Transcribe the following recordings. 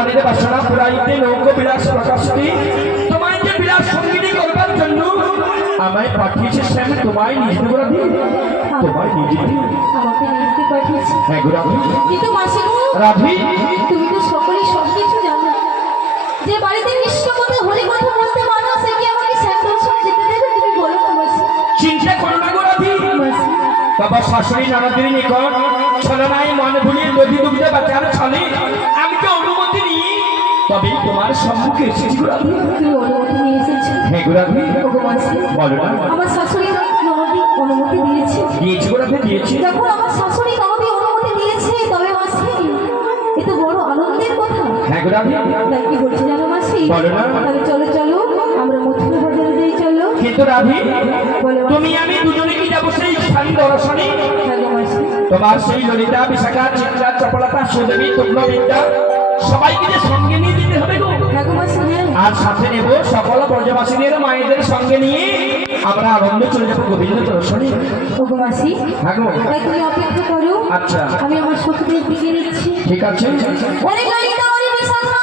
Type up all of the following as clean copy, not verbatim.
বাসনা পুরাইতে নৌক বিলাস প্রকাশটি তোমায় যে বিলাস সঙ্গিনী করবার জন্য আমায় পাঠিয়েছে সে আমি তোমায় নিজে করে দিই তোমায় নিজে দিই আমাকে নিতে পাঠিয়েছে। হ্যাঁ গো রাধি। কিন্তু মাসিমু রাধি তুমি তো সকলেই সব কিছু জানো। যে বাড়িতে কৃষ্ণ কথা হরি কথা বলতে মানো সে কি আমাকে শ্যাম দর্শন যেতে দেবে? তুমি বলো না মাসি। চিন্তা করো না গো রাধি। মাসি বাবা শাশুড়ি ননদির নিকট ছলনায় মন ভুলিয়ে দধি দুগ্ধে বাঁচার ছলে আমি তো অনুমতি নিই তবেই তোমার সম্মুখে এসেছি গো রাধি। তুমি অনুমতি নিয়ে এসেছো? হ্যাঁ গো রাধি। ওগো মাসি বলো না। আমার শাশুড়ি ননদি অনুমতি দিয়েছে। দিয়েছি গো রাধি দিয়েছি। যখন আমার শাশুড়ি ননদি অনুমতি দিয়েছে তবে মাসি এ তো বড় আনন্দের কথা। হ্যাঁ গো রাধি। তাই কি বলছি জানো মাসি? বলো না। তাহলে চলো চলো আমরা মথুরা বাজারে যাই চলো। কিন্তু রাধি বলো তুমি আমি দুজনে কি যাবো সেই স্থান দর্শনে? হ্যাঁ গো মাসি। তোমার সেই ললিতা বিশাখা চিত্রা চপলতা সুদেবী তুগ্নবিদ্যা সবাইকে যে সঙ্গে নিয়ে যেতে হবে গো। হ্যাঁ গো মাসি হ্যাঁ। আর সাথে নেব সকল ব্রজবাসীদের মায়েদের সঙ্গে নিয়ে আমরা আনন্দ চলে যাবো গোবিন্দ দর্শনে। ওগো মাসি হ্যাঁ গো। তাই তুমি অপেক্ষা করো। আচ্ছা আমি আমার সখীদের দিকে নিচ্ছি। ঠিক আছে। ওরে ললিতা ওরে বিশাখা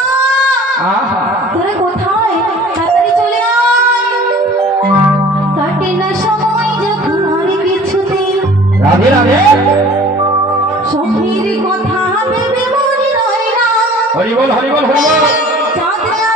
আহা তোরা কোথায়? তাড়াতাড়ি চলে আয়। কাটে না সময় যখন আর কিছুতেই রাধে রাধে। সখীর কথা ভেবে মনে রয় না। হরি বল হরি বল হরি বল। চাঁদরা